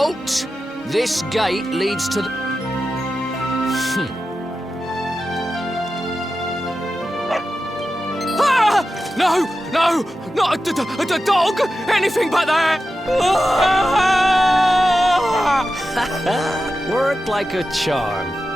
Halt! This gate leads to the... Ah! No! No! Not a dog! Anything but that! Ah! Worked like a charm.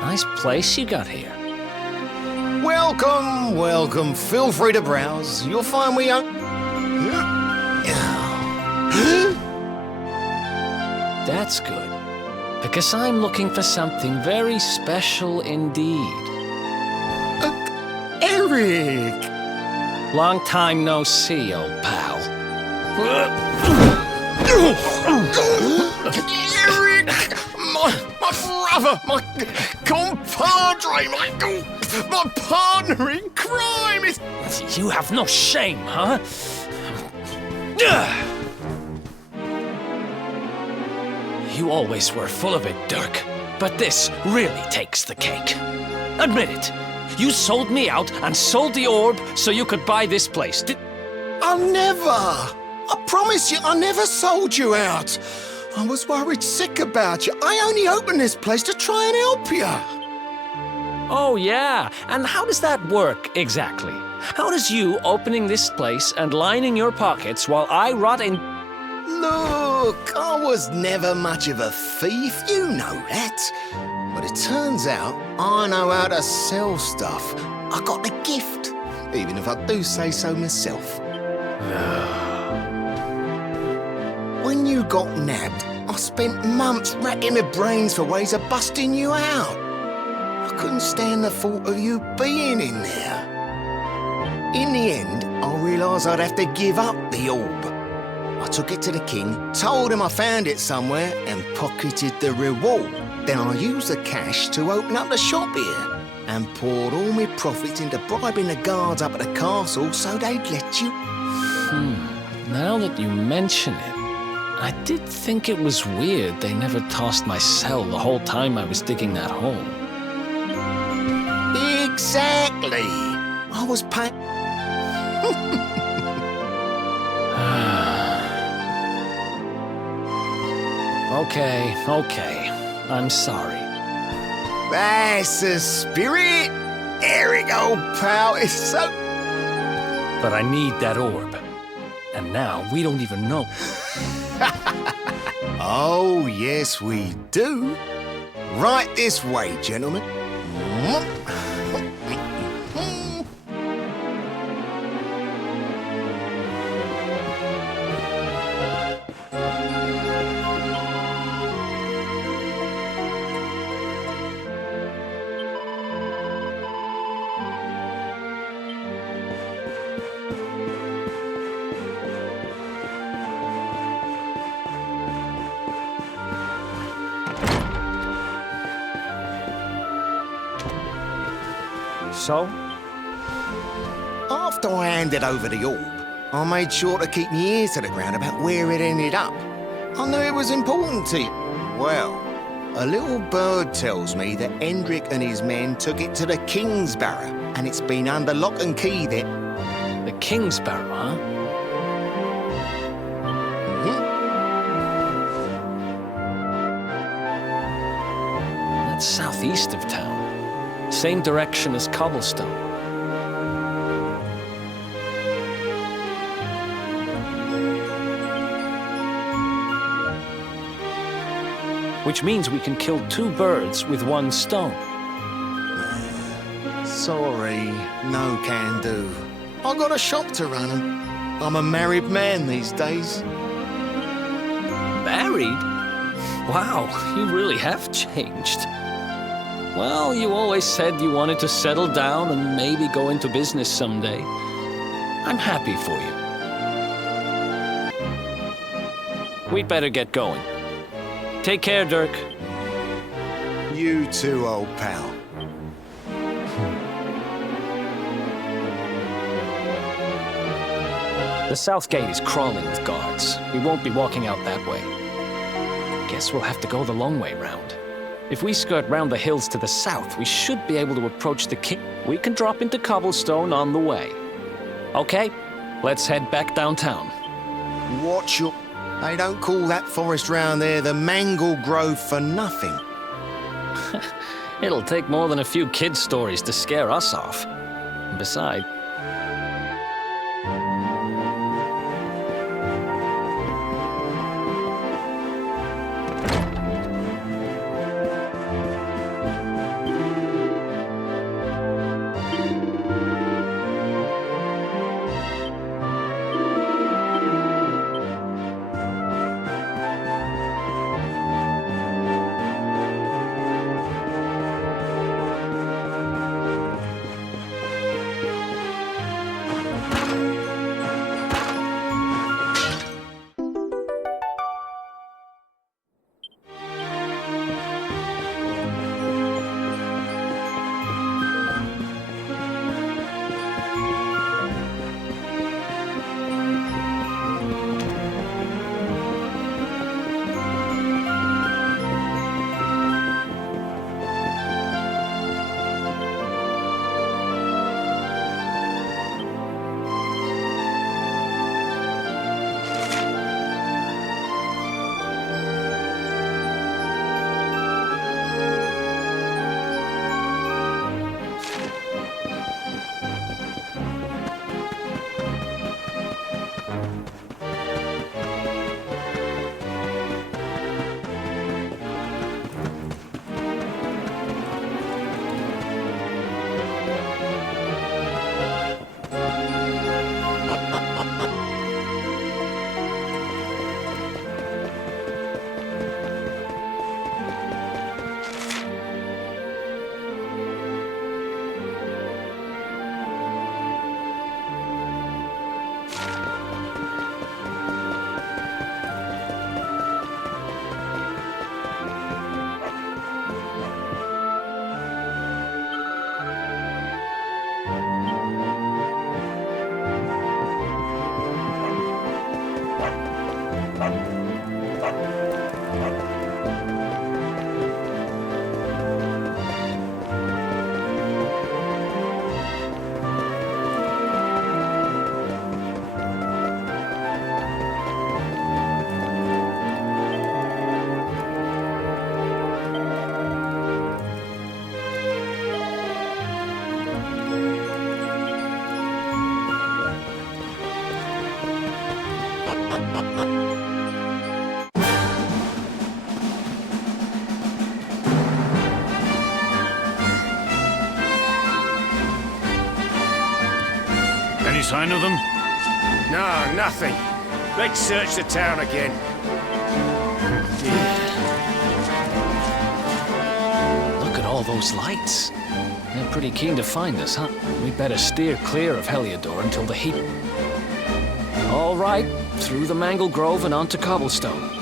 Nice place you got here. Welcome, welcome. Feel free to browse. You'll find we are... That's good, because I'm looking for something very special indeed. Eric! Long time no see, old pal. Eric! My brother, my compadre, my partner in crime. You have no shame, huh? You always were full of it, Dirk. But this really takes the cake. Admit it. You sold me out and sold the orb so you could buy this place. I never. I promise you, I never sold you out. I was worried sick about you. I only opened this place to try and help you. Oh, yeah. And how does that work exactly? How does you opening this place and lining your pockets while I rot in... Look, I was never much of a thief, you know that. But it turns out I know how to sell stuff. I got the gift, even if I do say so myself. When you got nabbed, I spent months racking my brains for ways of busting you out. I couldn't stand the thought of you being in there. In the end, I realised I'd have to give up the orb. I took it to the king, told him I found it somewhere, and pocketed the reward. Then I used the cash to open up the shop here, and poured all my profits into bribing the guards up at the castle so they'd let you... Now that you mention it, I did think it was weird they never tossed my cell the whole time I was digging that hole. Exactly! I was paying... Okay. I'm sorry. That's the spirit! Eric, old pal, it's so... But I need that orb. And now we don't even know. Oh, yes, we do. Right this way, gentlemen. So? After I handed over the orb, I made sure to keep my ears to the ground about where it ended up. I knew it was important to you. Well, a little bird tells me that Hendrik and his men took it to the King's Barrow, and it's been under lock and key there. The King's Barrow, huh? That's southeast of town. Same direction as Cobblestone. Which means we can kill two birds with one stone. Sorry, no can do. I got a shop to run and I'm a married man these days. Married? Wow, you really have changed. Well, you always said you wanted to settle down and maybe go into business someday. I'm happy for you. We'd better get going. Take care, Dirk. You too, old pal. The south gate is crawling with guards. We won't be walking out that way. Guess we'll have to go the long way round. If we skirt round the hills to the south, we should be able to approach the king. We can drop into Cobblestone on the way. Okay, let's head back downtown. Watch your... They don't call that forest round there the Mangle Grove for nothing. It'll take more than a few kid stories to scare us off. Besides... sign of them? No, nothing. Let's search the town again. Look at all those lights. They're pretty keen to find us, huh? We better steer clear of Heliodor until the heat... All right, through the Mangle Grove and onto Cobblestone.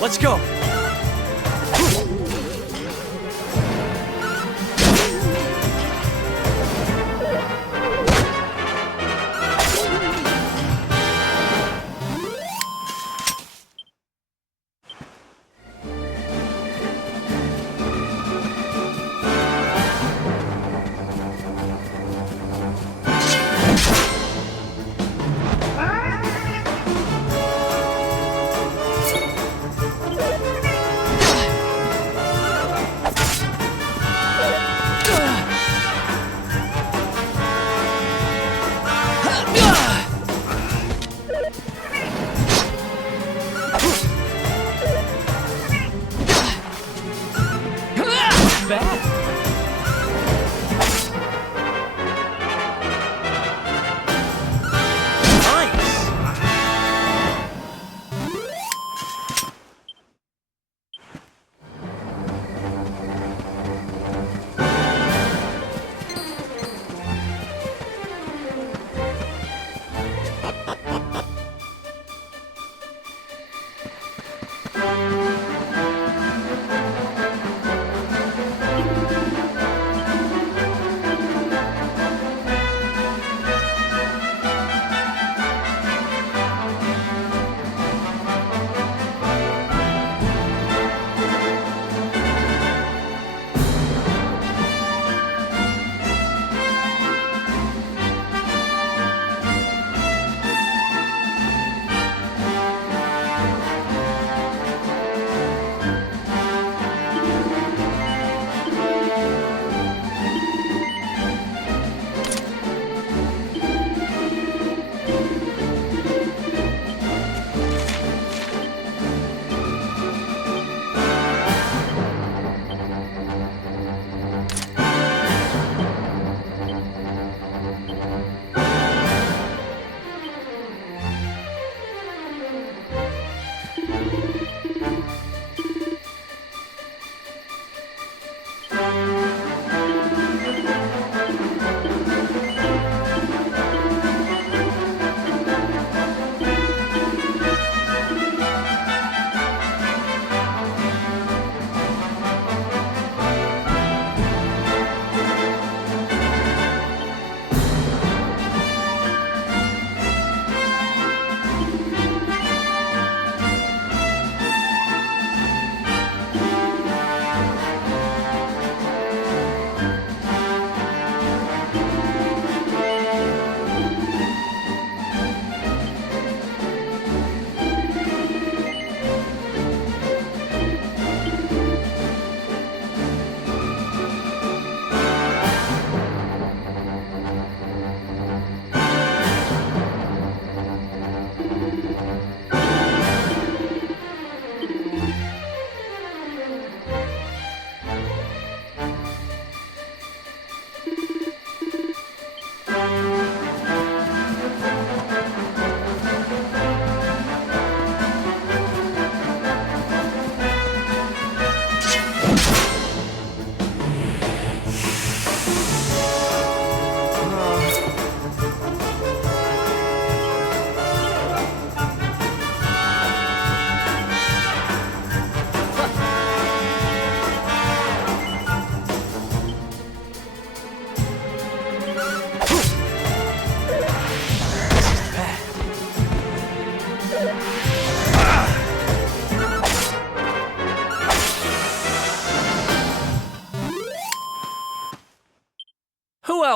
Let's go.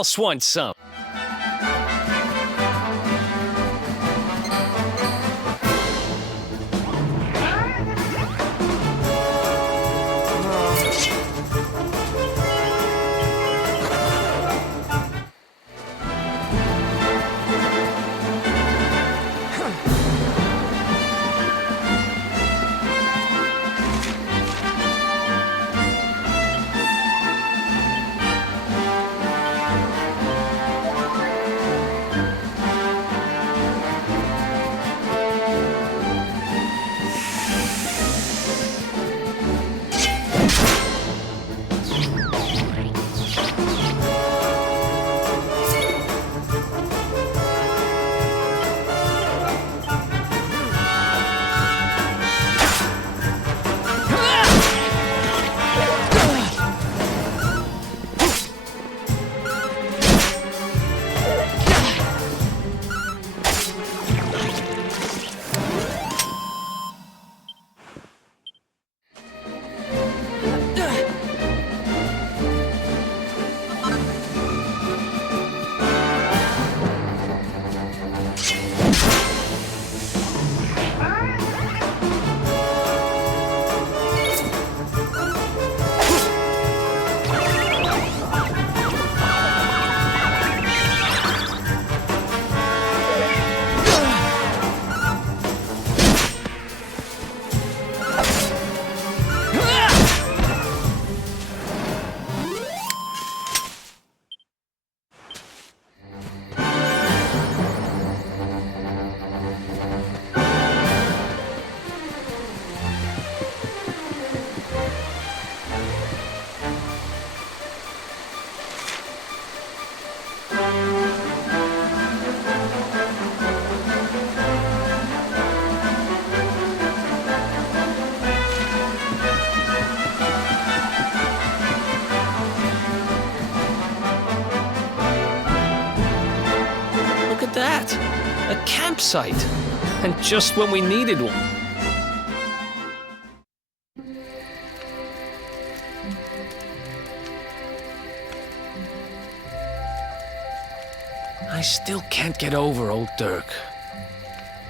else wants some? Look at that! A campsite! And just when we needed one. I still can't get over old Dirk.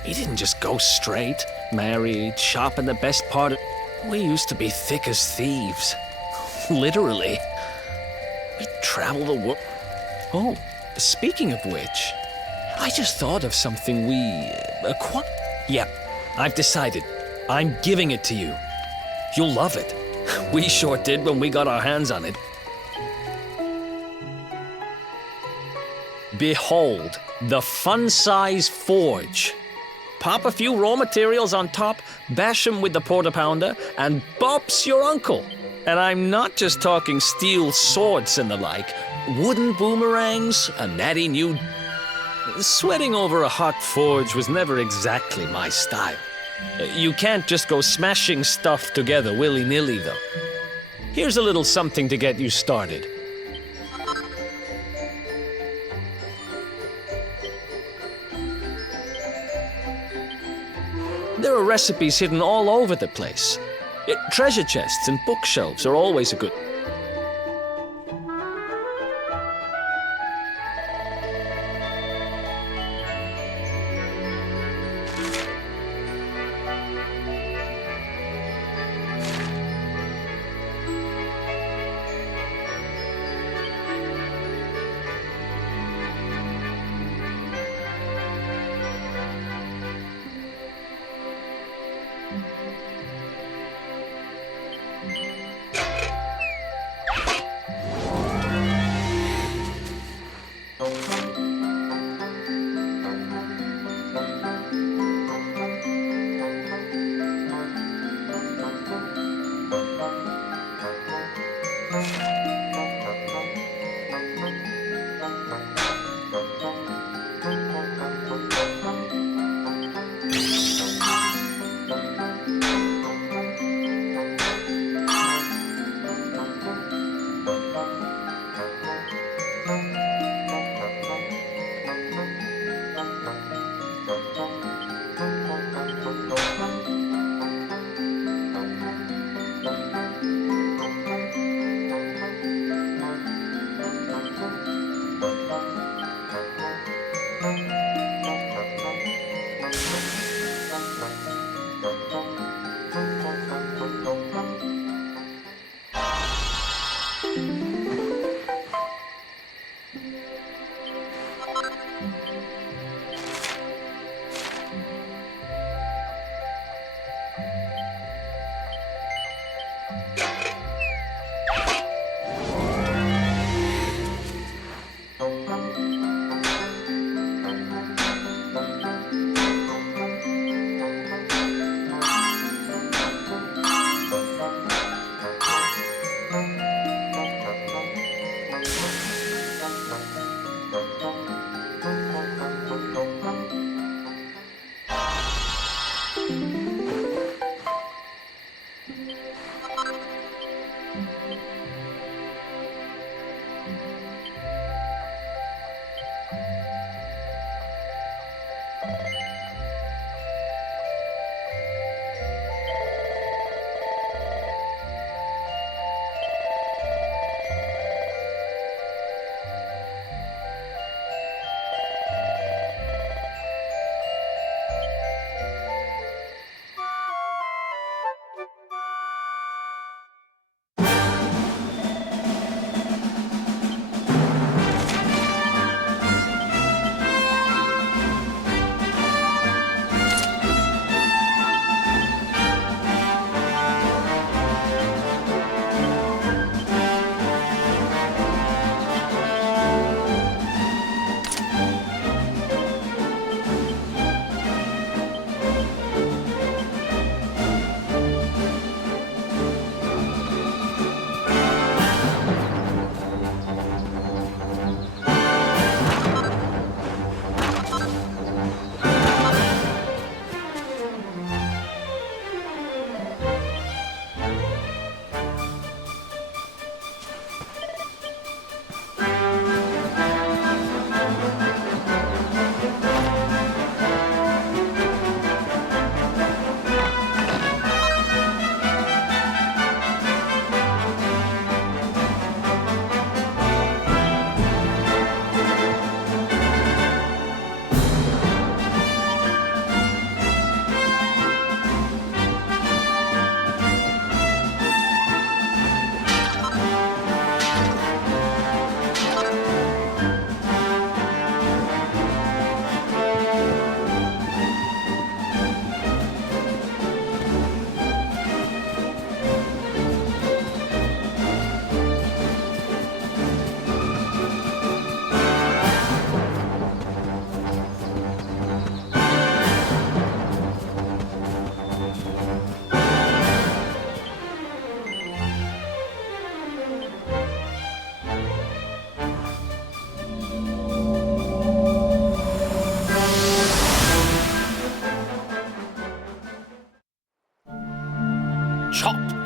He didn't just go straight, married, shop in the best part of... We used to be thick as thieves. Literally. We'd travel the world. Oh, speaking of which, I just thought of something we acquired. Yep, I've decided. I'm giving it to you. You'll love it. We sure did when we got our hands on it. Behold, the fun-size forge. Pop a few raw materials on top, bash 'em with the porta-pounder, and bop's your uncle. And I'm not just talking steel swords and the like. Wooden boomerangs, a natty new... Sweating over a hot forge was never exactly my style. You can't just go smashing stuff together willy-nilly, though. Here's a little something to get you started. There are recipes hidden all over the place. Treasure chests and bookshelves are always a good...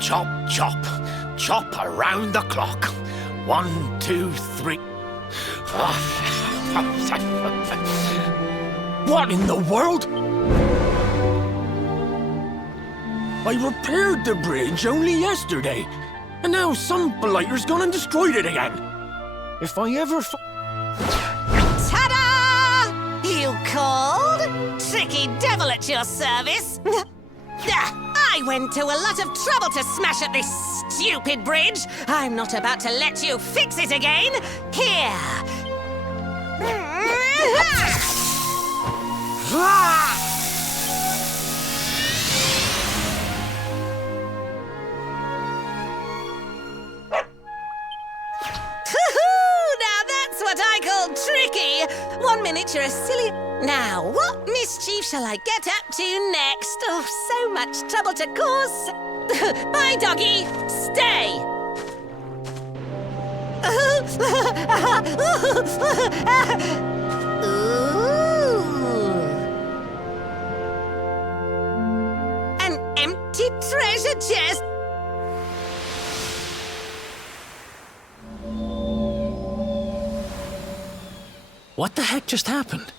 chop, chop. Chop around the clock. 1, 2, 3. What in the world? I repaired the bridge only yesterday, and now some blighter's gone and destroyed it again. If I ever Ta-da! You called? Tricky devil at your service. I went to a lot of trouble to smash up this stupid bridge. I'm not about to let you fix it again. Here. Now that's what I call tricky. 1 minute you're a silly... Now, what mischief shall I get up to next? Oh, so much trouble to cause. Bye, doggy. Stay. Ooh. An empty treasure chest. What the heck just happened?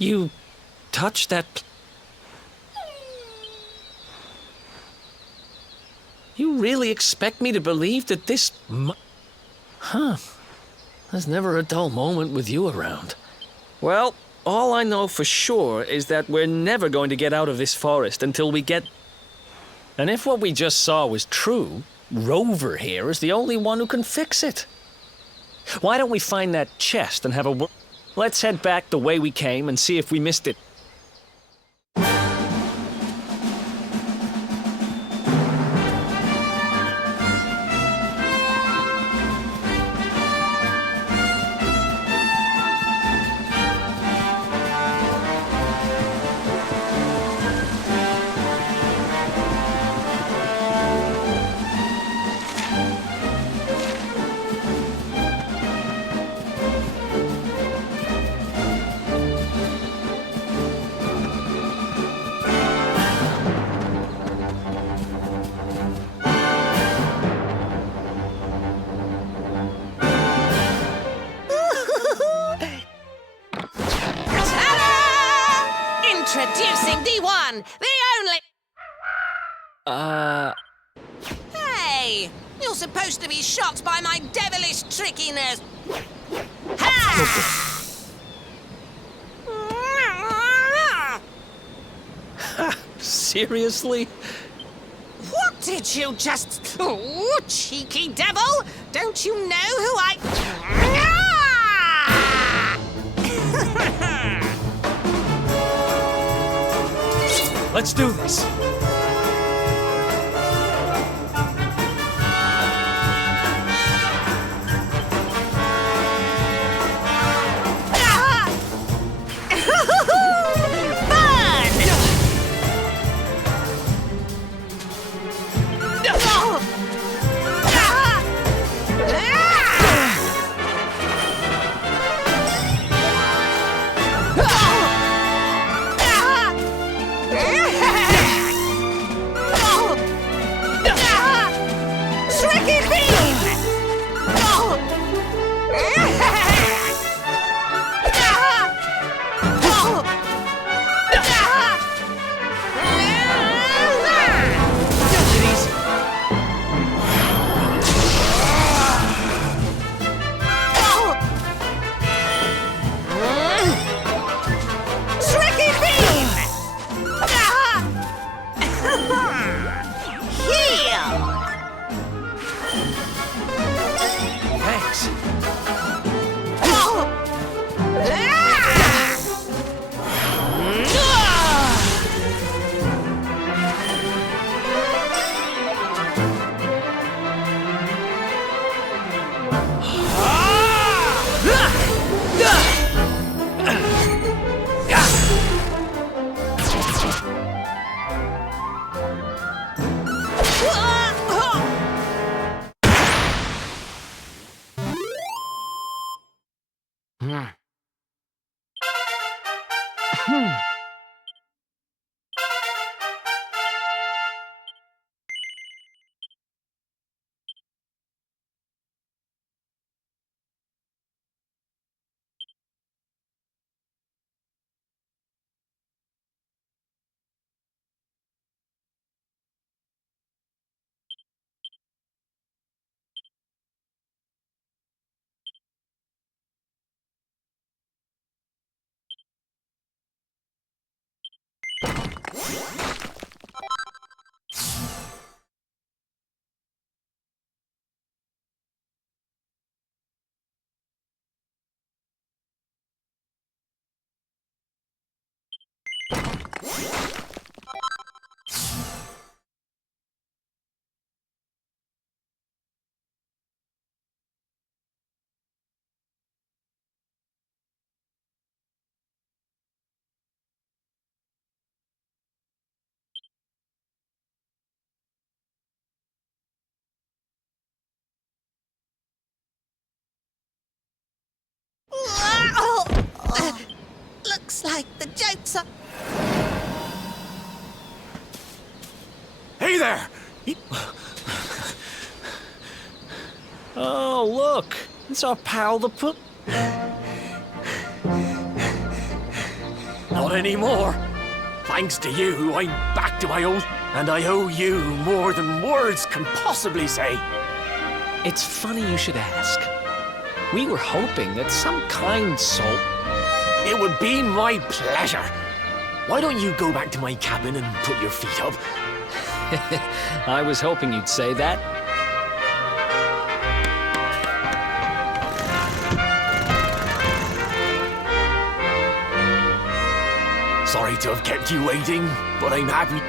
You touched that... You really expect me to believe that this... Huh. There's never a dull moment with you around. Well, all I know for sure is that we're never going to get out of this forest until we get... And if what we just saw was true, Rover here is the only one who can fix it. Why don't we find that chest and have a... Let's head back the way we came and see if we missed it. Introducing the one, the only... Hey! You're supposed to be shocked by my devilish trickiness. Ha! Seriously? What did you just... Oh, cheeky devil! Don't you know who I... Let's do this. Looks like the joke's on. Hey there! Oh, look! It's our pal the Poop. Not anymore. Thanks to you, I'm back to my old... And I owe you more than words can possibly say. It's funny you should ask. We were hoping that some kind soul... It would be my pleasure. Why don't you go back to my cabin and put your feet up? I was hoping you'd say that. Sorry to have kept you waiting, but I'm happy.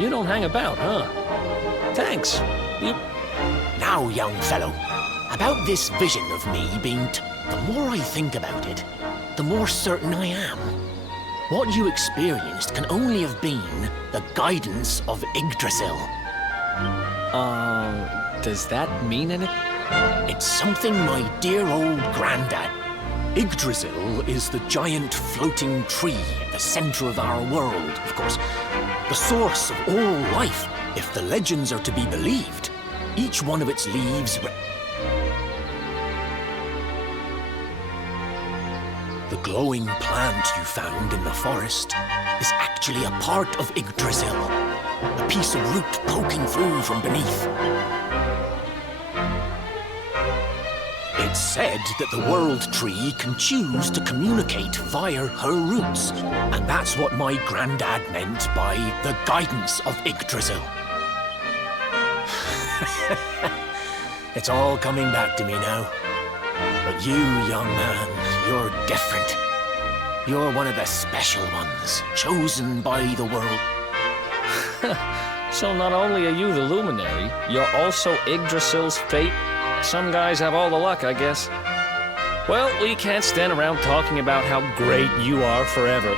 You don't hang about, huh? Thanks. Now, young fellow, about this vision of me being the more I think about it, the more certain I am. What you experienced can only have been the guidance of Yggdrasil. Does that mean anything? It's something my dear old granddad... Yggdrasil is the giant floating tree at the center of our world, of course. The source of all life, if the legends are to be believed. Each one of its leaves... The glowing plant you found in the forest is actually a part of Yggdrasil. A piece of root poking through from beneath. It's said that the World Tree can choose to communicate via her roots. And that's what my granddad meant by the guidance of Yggdrasil. It's all coming back to me now. But you, young man, you're different. You're one of the special ones, chosen by the world. So not only are you the Luminary, you're also Yggdrasil's fate. Some guys have all the luck, I guess. Well, we can't stand around talking about how great you are forever.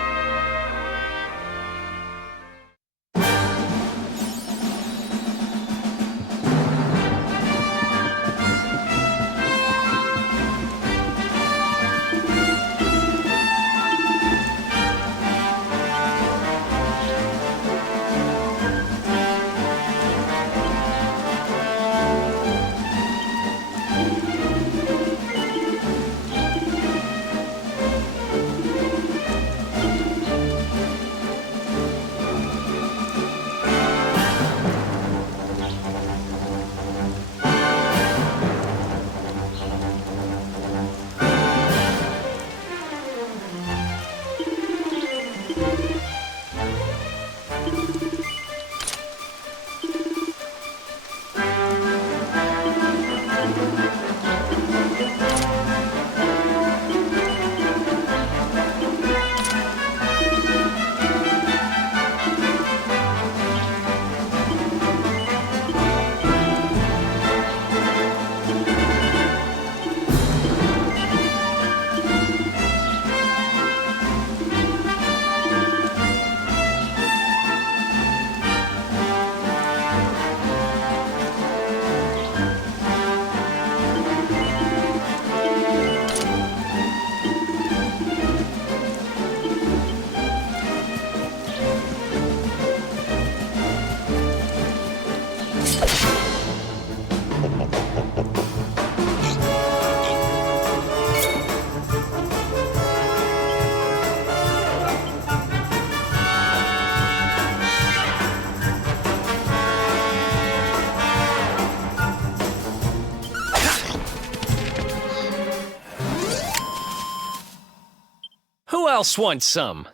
Who else wants some?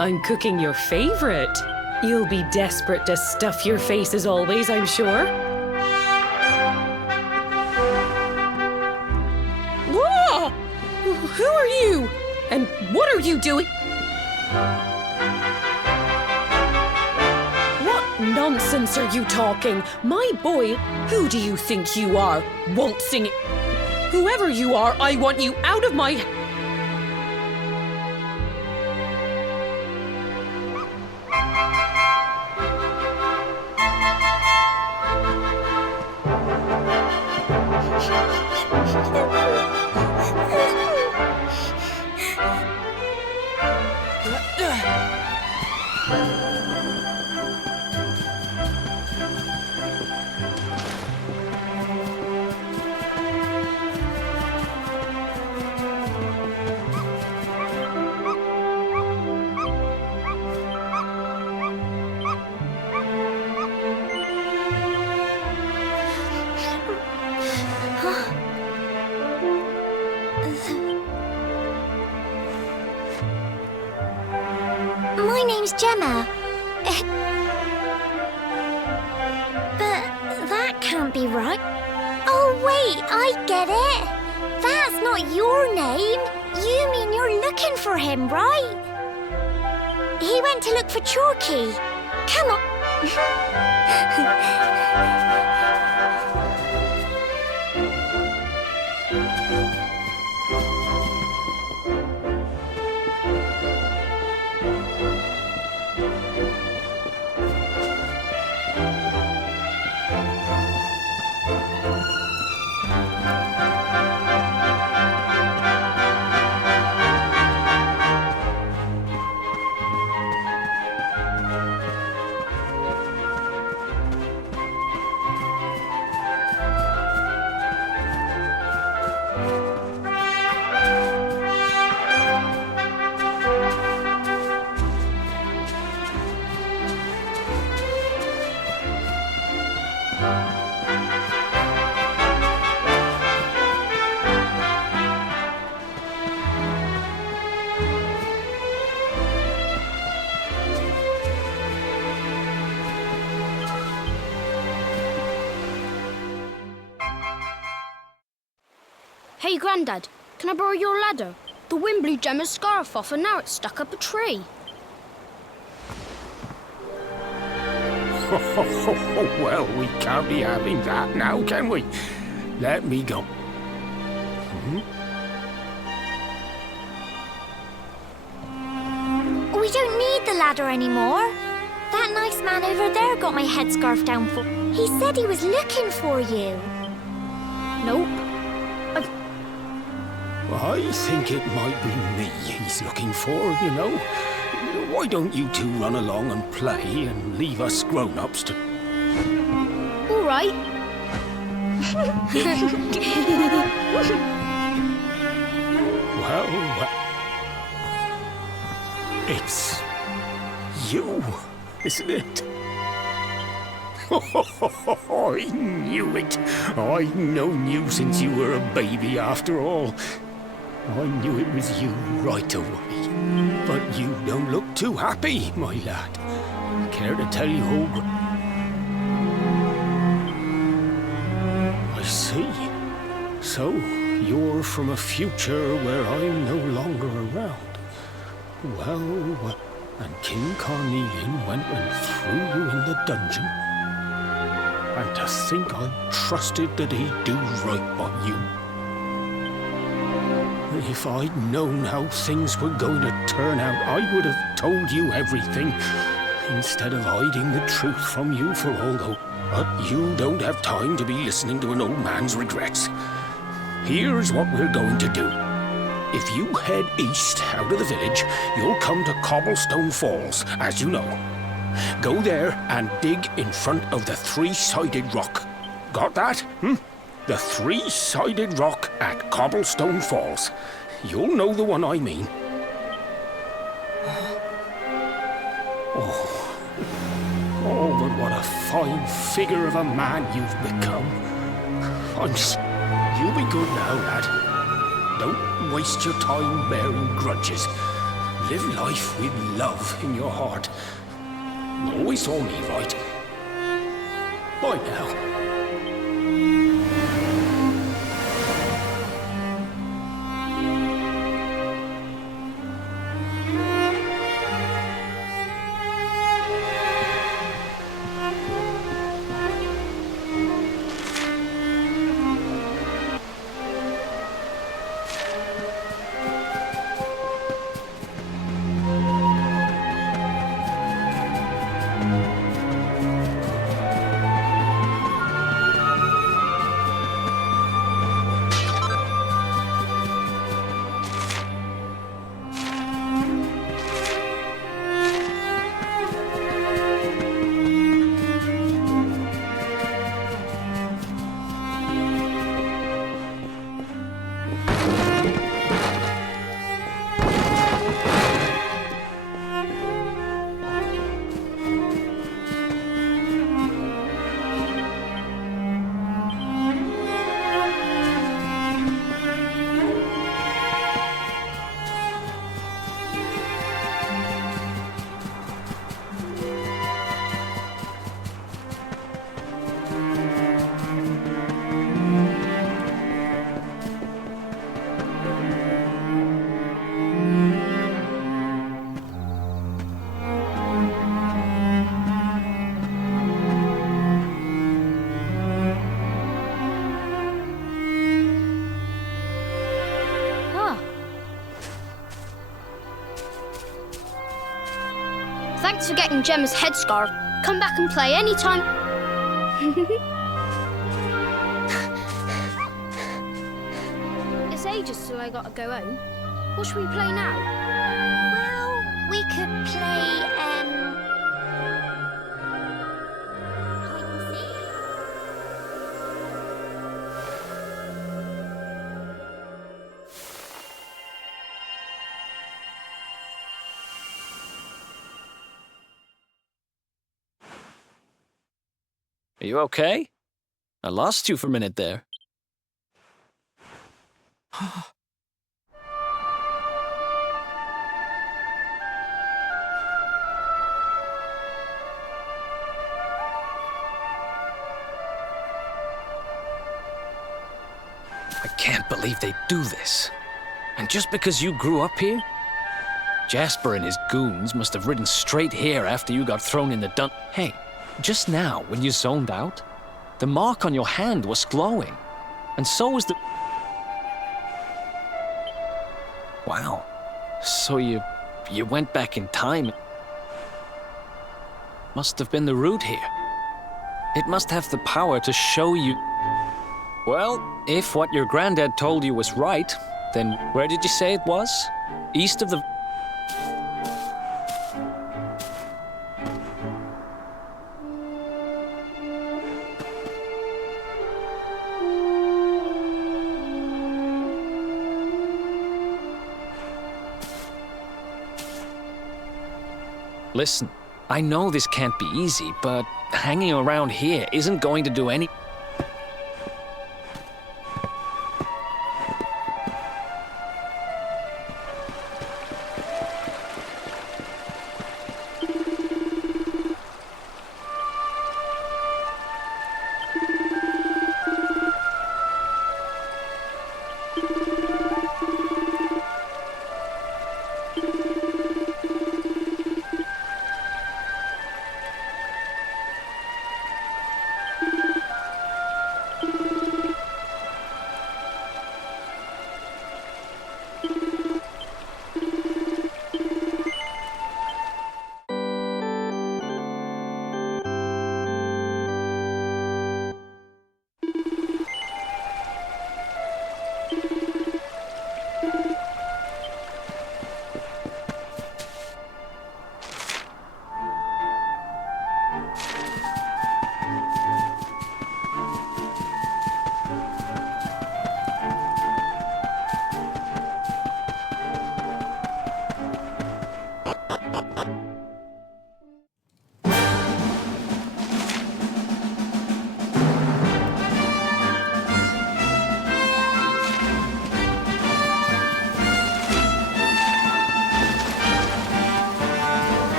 I'm cooking your favorite. You'll be desperate to stuff your face as always, I'm sure. Whoa! Who are you? And what are you doing? What nonsense are you talking? My boy, who do you think you are? Waltzing. Whoever you are, I want you out of my... My name's Gemma. But that can't be right. Oh, wait, I get it. That's not your name. You mean you're looking for him, right? He went to look for Chalky. Come on. Hey, Grandad, can I borrow your ladder? The wind blew Gemma's scarf off and now it's stuck up a tree. Well, we can't be having that now, can we? Let me go. We don't need the ladder anymore. That nice man over there got my headscarf down for... He said he was looking for you. Nope. I think it might be me he's looking for, you know. Why don't you two run along and play and leave us grown-ups to... All right. Well, it's you, isn't it? I knew it. I've known you since you were a baby, after all. I knew it was you right away. But you don't look too happy, my lad. Care to tell you who... I see. So, you're from a future where I'm no longer around. Well, and King Carnelian went and threw you in the dungeon. And to think I trusted that he'd do right by you. If I'd known how things were going to turn out, I would have told you everything, instead of hiding the truth from you for all those. But you don't have time to be listening to an old man's regrets. Here's what we're going to do. If you head east out of the village, you'll come to Cobblestone Falls, as you know. Go there and dig in front of the three-sided rock. Got that? The three-sided rock at Cobblestone Falls. You'll know the one I mean. Oh, but what a fine figure of a man you've become. You be good now, lad. Don't waste your time bearing grudges. live life with love in your heart. You always saw me right. Bye now. Thanks for getting Gemma's headscarf. Come back and play anytime. It's ages till I gotta go home. What should we play now? Well, we could play, hide and seek. Are you okay? I lost you for a minute there. I can't believe they do this. And just because you grew up here? Jasper and his goons must have ridden straight here after you got thrown in the dun— Hey, just now, when you zoned out, the mark on your hand was glowing. And so was the— Wow. So you went back in time. Must have been the route here. It must have the power to show you— Well, if what your granddad told you was right, then where did you say it was? East of the— Listen, I know this can't be easy, but hanging around here isn't going to do any—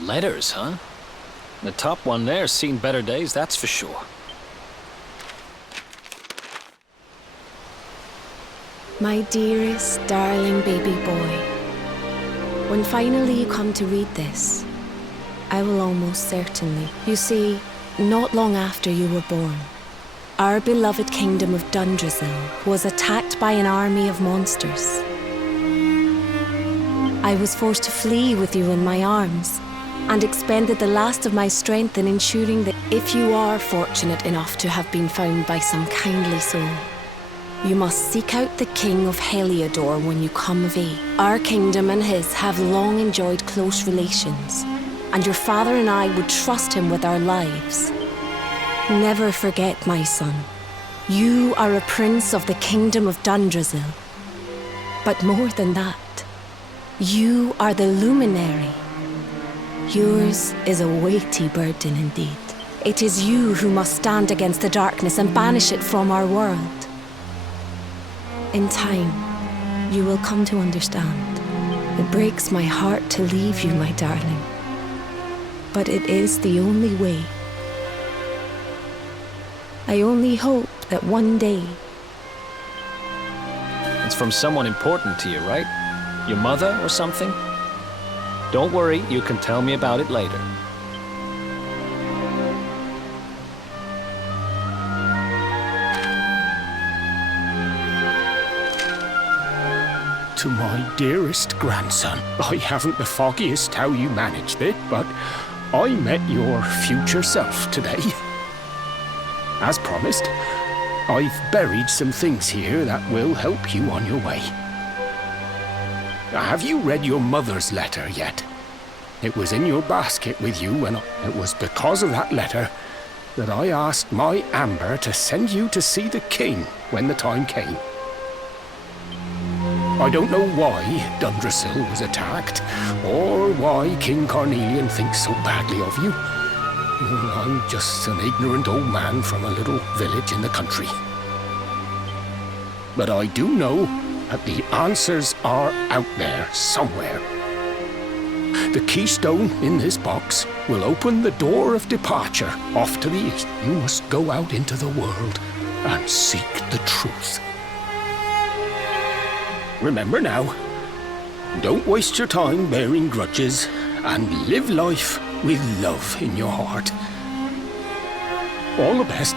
Letters, huh? The top one there's seen better days, that's for sure. My dearest, darling baby boy, when finally you come to read this, I will almost certainly. You see, not long after you were born, our beloved kingdom of Dundrasil was attacked by an army of monsters. I was forced to flee with you in my arms, and expended the last of my strength in ensuring that if you are fortunate enough to have been found by some kindly soul, you must seek out the King of Heliodor when you come of age. Our kingdom and his have long enjoyed close relations, and your father and I would trust him with our lives. Never forget, my son, you are a prince of the kingdom of Dundrasil. But more than that, you are the Luminary. Yours is a weighty burden indeed. It is you who must stand against the darkness and banish it from our world. In time, you will come to understand. It breaks my heart to leave you, my darling. But it is the only way. I only hope that one day... It's from someone important to you, right? Your mother or something? Don't worry, you can tell me about it later. To my dearest grandson, I haven't the foggiest how you managed it, but I met your future self today. As promised, I've buried some things here that will help you on your way. Have you read your mother's letter yet? It was in your basket with you, and it was because of that letter that I asked my Amber to send you to see the king when the time came. I don't know why Dundrasil was attacked, or why King Carnelian thinks so badly of you. I'm just an ignorant old man from a little village in the country. But I do know that the answers are out there somewhere. The keystone in this box will open the door of departure off to the east. You must go out into the world and seek the truth. Remember now, don't waste your time bearing grudges, and live life with love in your heart. All the best,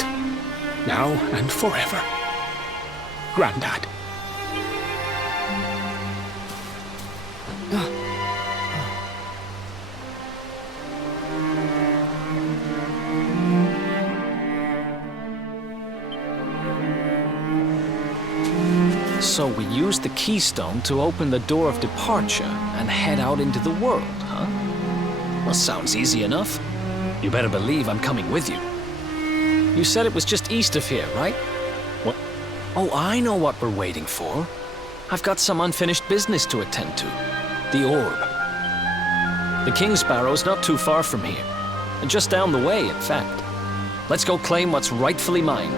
now and forever. Grandad. So we used the keystone to open the door of departure and head out into the world, huh? Well, sounds easy enough. You better believe I'm coming with you. You said it was just east of here, right? What? Oh, I know what we're waiting for. I've got some unfinished business to attend to. The orb. The King Sparrow's not too far from here. And just down the way, in fact. Let's go claim what's rightfully mine.